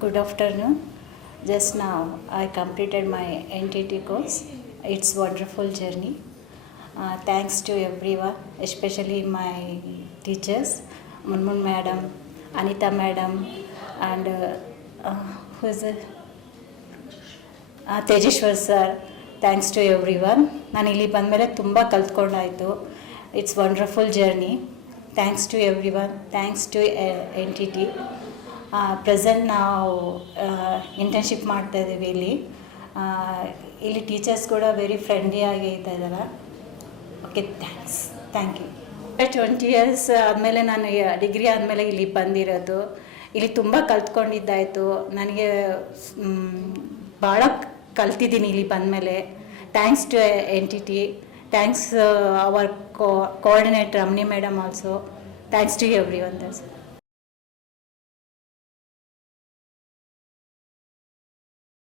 Good afternoon. Just now I completed my NTT course. It's wonderful journey. Thanks to everyone, especially my teachers, Munmun madam, Anita madam, and who is it? Tejeshwar sir. Thanks to everyone. ನಾನು ಇಲ್ಲಿ ಬಂದಮೇಲೆ ತುಂಬ ಕಲ್ತ್ಕೊಂಡಾಯಿತು. It's wonderful journey. Thanks to everyone. Thanks to NTT. Present ನಾವು internship ಮಾಡ್ತಾಯಿದ್ದೀವಿ ಇಲ್ಲಿ teachers ಕೂಡ very friendly ಆಗಿ ಇದ್ದಾರೆ. Okay, thank you. 20 years ಆದಮೇಲೆ ನಾನು ಡಿಗ್ರಿ ಆದಮೇಲೆ ಇಲ್ಲಿ ಬಂದಿರೋದು. ಇಲ್ಲಿ ತುಂಬ ಕಲ್ತ್ಕೊಂಡಿದ್ದಾಯಿತು. ನನಗೆ ಭಾಳ ಕಲ್ತಿದ್ದೀನಿ ಇಲ್ಲಿ ಬಂದಮೇಲೆ. Thanks to NTT. Thanks our coordinator Ramani madam also. Thanks to every one.